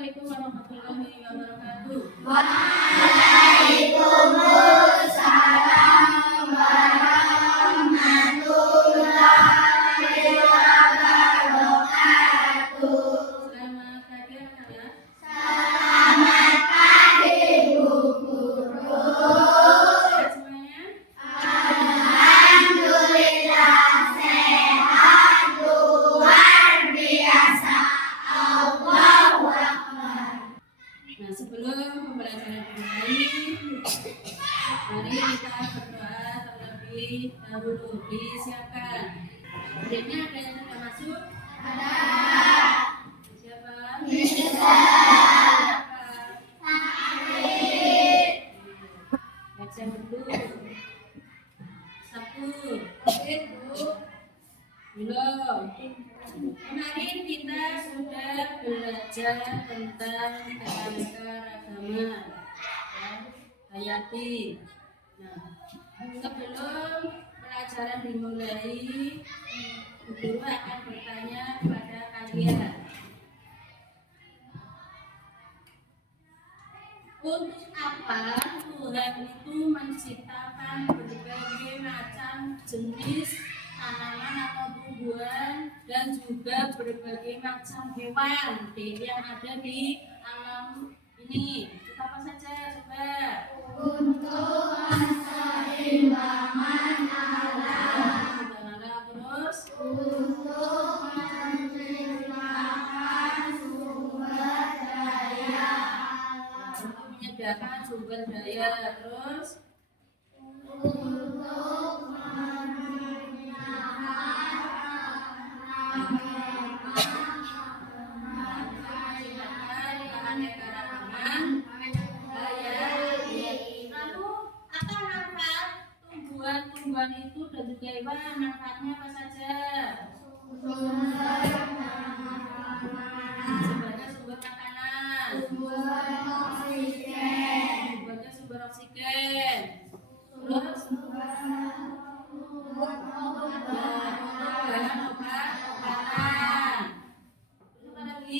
Assalamualaikum warahmatullahi wabarakatuh. Waalaikumsalam warahmatullahi wabarakatuh. Selamat pagi anak-anak. Selamat pagi Bu Guru. Sehat semuanya? Alhamdulillah sehat luar biasa. Allahu Akbar. Nah, sebelum pembelajaran dimulai, mari kita berdoa terlebih dahulu. Disiapkan. Adiknya ada yang sudah masuk? Ada. Siapa? Bisa. Baca dulu. Satu. Belum. Kemarin kita sudah belajar tentang keanekaragaman hayati. Nah, sebelum pelajaran dimulai, guru akan bertanya kepada kalian. Untuk apa Tuhan itu menciptakan berbagai macam jenis tanaman atau tumbuhan dan juga berbagai macam hewan yang ada di alam ini? Itu apa saja? Coba. Untuk keseimbangan alam. Terus Untuk menciptakan sumber daya alam. untuk menyediakan sumber daya. Terus Untuk keanekaragaman hayati. Lalu apa manfaat tumbuhan-tumbuhan itu dan juga hewan? Manfaatnya apa saja? Sebagai sumber makanan, sebagai sumber oksigen. Terus bahan obat-obatan. Terus apa lagi?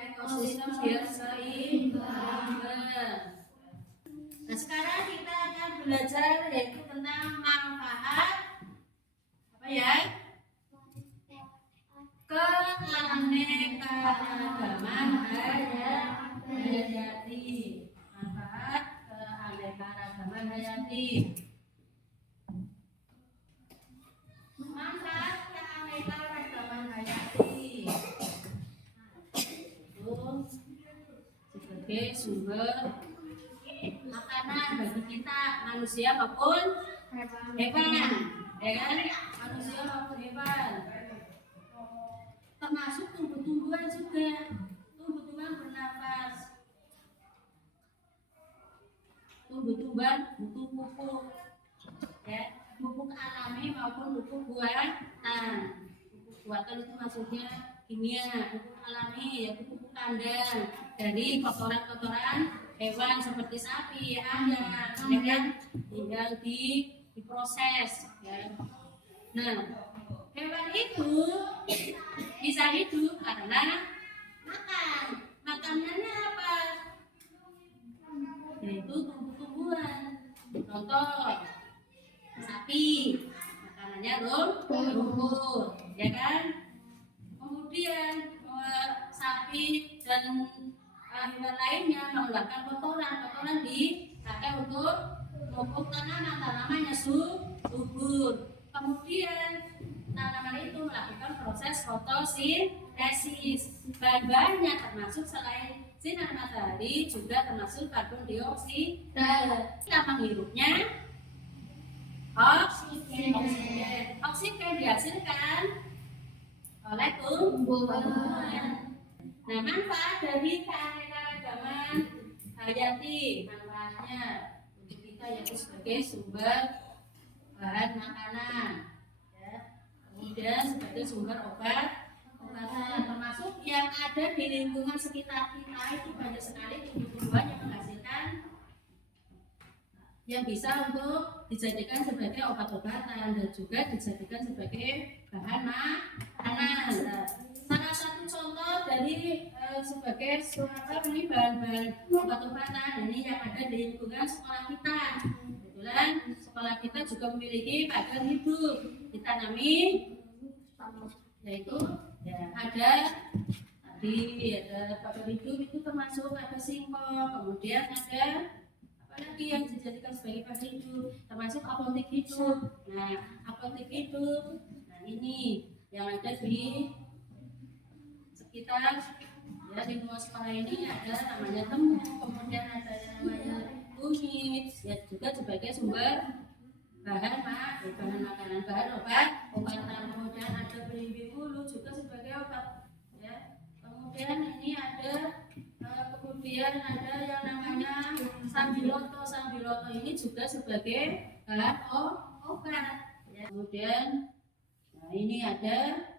Ekosistem biar seimbang. Nah, sekarang kita akan belajar yaitu tentang manfaat apa ya? Keanekaragaman hayati. Manfaat keanekaragaman hayati. Manfaat keanekaragaman hayati itu sebagai sumber makanan bagi kita manusia maupun hewan, ya kan? Manusia maupun hewan, termasuk tumbuh-tumbuhan juga. Tumbuh-tumbuhan bernafas. Tumbuh-tumbuhan butuh pupuk, ya, pupuk alami maupun pupuk buatan. Pupuk buatan itu maksudnya kimia. Pupuk alami yaitu pupuk kandang dari kotoran-kotoran hewan seperti sapi, ayam, ya kan? Tinggal diproses, ya. Nah, hewan itu bisa hidup karena makan. Makanannya apa? Yaitu tumbuh-tumbuhan. Contoh, sapi, makanannya rumput, ya kan? Kemudian sapi dan hewan lainnya mengeluarkan kotoran dipakai untuk pupuk tanamannya subur. Kemudian tanaman itu melakukan proses fotosintesis. Bahan-bahannya termasuk selain sinar matahari juga termasuk karbon dioksida. Kita menghirupnya oksigen. Oksigen dihasilkan oleh tumbuhan. Nah, manfaat dari keanekaragaman hayati, manfaatnya untuk kita yaitu sebagai sumber bahan makanan, ya. Kemudian sebagai sumber obat-obatan, termasuk yang ada di lingkungan sekitar kita itu banyak sekali tumbuh-tumbuhan yang menghasilkan yang bisa untuk dijadikan sebagai obat-obatan dan juga dijadikan sebagai bahan makanan. Nah, salah satu contoh dari sebagai ini bahan-bahan obat-obatan ini yang ada di lingkungan sekolah kita. Kebetulan sekolah kita juga memiliki pagar hidup ditanami, yaitu ya ada pagar hidup itu termasuk ada singkong, kemudian ada apa lagi yang dijadikan sebagai pagar hidup, termasuk apotek hidup. Nah, apotek hidup, nah ini yang ada di sekitar ya lingkungan sekolah ini ada namanya temu, kemudian ada yang namanya kunyit, ya juga sebagai sumber bahan makanan, bahan obatan. Kemudian ada belimbing ulu juga sebagai obat ya. Kemudian ini ada kemudian ada yang namanya sambiloto ini juga sebagai bahan obat ya. Kemudian nah ini ada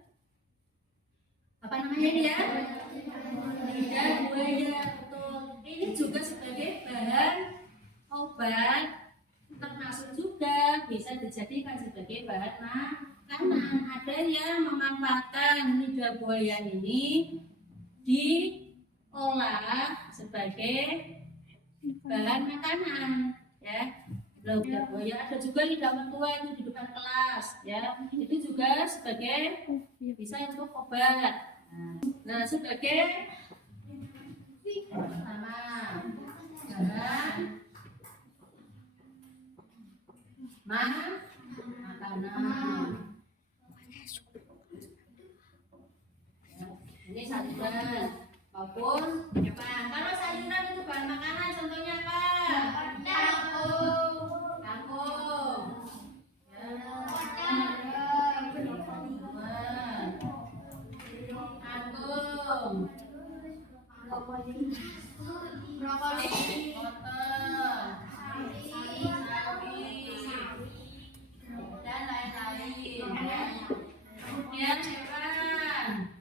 apa namanya ini ya, lidah buaya, betul, ini juga sebagai bahan obat, termasuk juga bisa dijadikan sebagai bahan makanan. Ada yang memanfaatkan lidah buaya ini diolah sebagai bahan makanan ya. Lidah buaya ada juga lidah mertua itu di depan kelas ya, itu juga sebagai bisa untuk obat. Nah, sebagai pertama bahan makanan. Ya, ini sayuran maupun apa? Kalau sayuran itu bahan makanan, contohnya apa? Kangkung. Brokoli, wortel, dan lain-lain. Kemudian hewan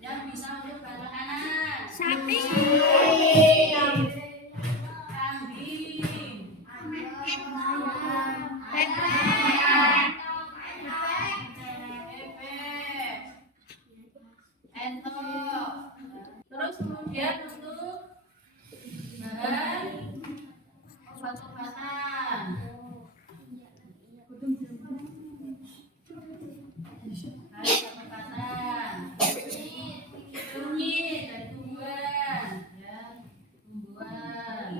yang bisa untuk bahan makanan. Sapi, kambing, entok. Terus kemudian untuk bahan obat-obatan, kunyit dari tumbuhan, ya, tumbuhan.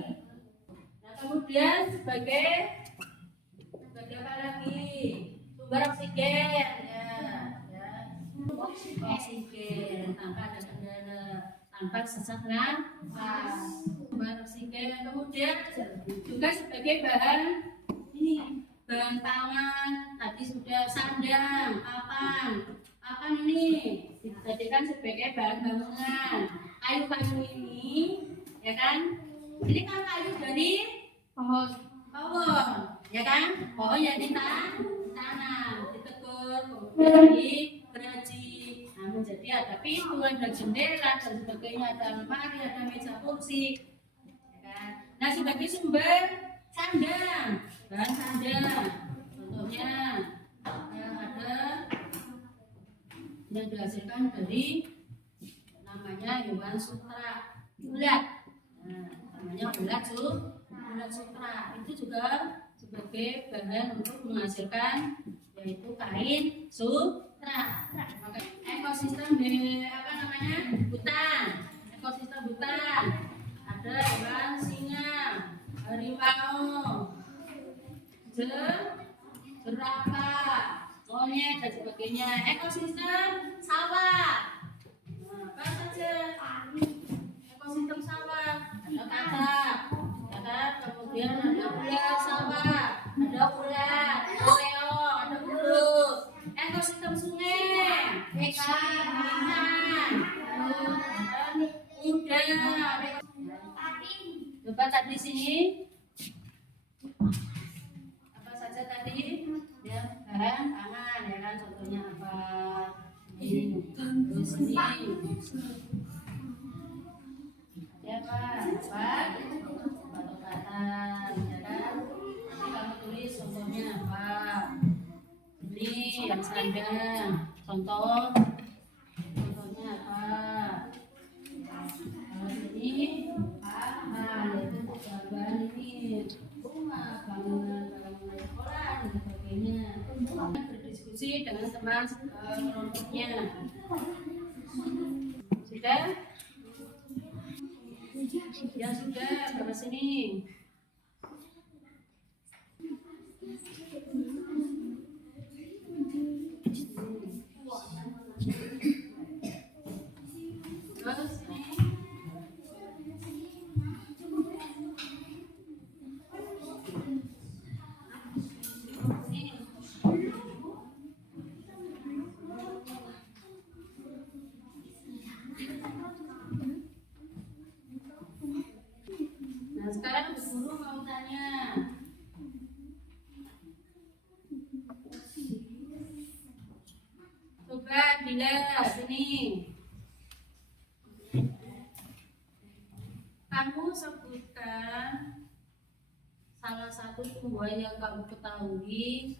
Nah, kemudian sebagai apa lagi? Sumber oksigen, ya. Oksigen tanpa ada kendala, tanpa sesak nafas, sumber oksigen. Kemudian juga sebagai bahan ini, bahan pangan. Tadi sudah sandang, papan ini dijadikan sebagai bahan bangunan. Kayu-kayu ini, ya kan? Ini kan kayu dari pohon, ya kan? Pohon yang ditanam, ditegur, kemudian digerajik. Nah, menjadi ada pintu, ada jendela dan sebagainya, ada lemari, ada meja kursi, ya kan? Nah, sebagai sumber sandang, bahan sandang, contohnya ada yang dihasilkan dari namanya hewan sutra, ulat. Nah, namanya ulat sutra itu juga sebagai bahan untuk menghasilkan yaitu kain sutra. Maka ekosistem apa namanya hutan, ekosistem hutan ada hewan singa, harimau, jerapah, monyet dan sebagainya. Ekosistem sawah, nah, apa saja ekosistem sawah, ada katak, ya kan? Kemudian ada ulat sawah, ada ulat, ada leo, ada ulut. Ekosistem sungai, ikan, udang. Coba tadi sini apa saja tadi ya, bahan pangan, ya kan? Contohnya apa? Ini terus ini ya, Pak, obat-obatan, ya kan? beda. Contohnya apa? Kalau ini apa? Yaitu gambar ini rumah, bangunan sekolah dan sebagainya. Berdiskusi dengan teman kelompoknya. Sudah? Ya sudah, berapa sini? Terus ini? Nah sekarang guru mau tanya. Coba Bila sini. Kamu sebutkan salah satu tumbuhan yang kamu ketahui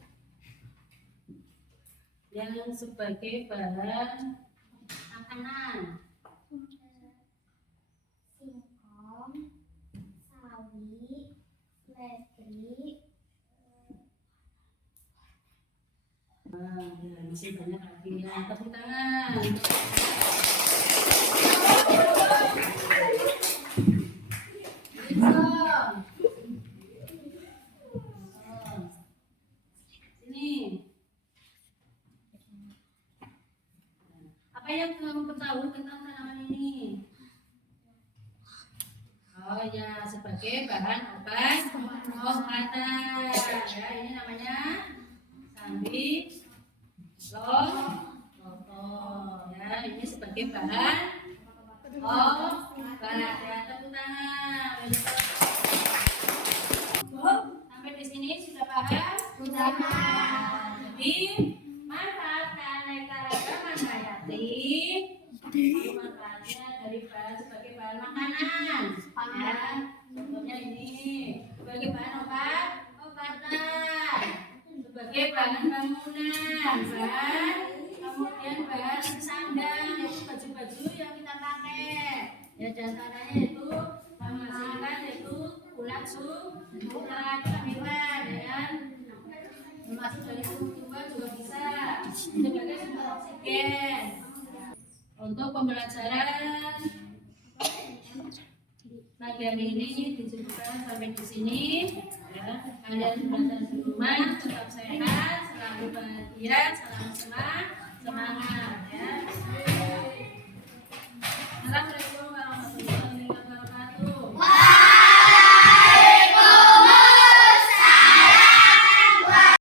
yang sebagai bahan makanan. Singkong, sawi, seledri. Nah, ya, masih banyak lagi ya. Tepuk tangan. Wilson. Sini. Apa yang kamu ketahui tentang tanaman ini? Oh ya, sebagai bahan obat obatan. Ya, ini namanya sambi loto. Ya, ini sebagai bahan obat. Ya, tepuk tangan. Sampai di sini sudah paham? Sudah. Jadi manfaatkan aneka ragaman hayati. Manfaatnya dari bahan sebagai bahan makanan. Ya, contohnya ini sebagai bahan obatan, sebagai bahan bangunan, kemudian bahan sandang, yaitu baju-baju yang kita pakai. Ya diantaranya itu menghasilkan yaitu ulat kehamilan, ya. Termasuk dari tumbuh-tumbuhan juga bisa sebagai sumber oksigen. Untuk pembelajaran pagi hari ini dicukupkan sampai di sini. Ya, kalian belajar di rumah tetap sehat, selalu bahagia, salam semangat.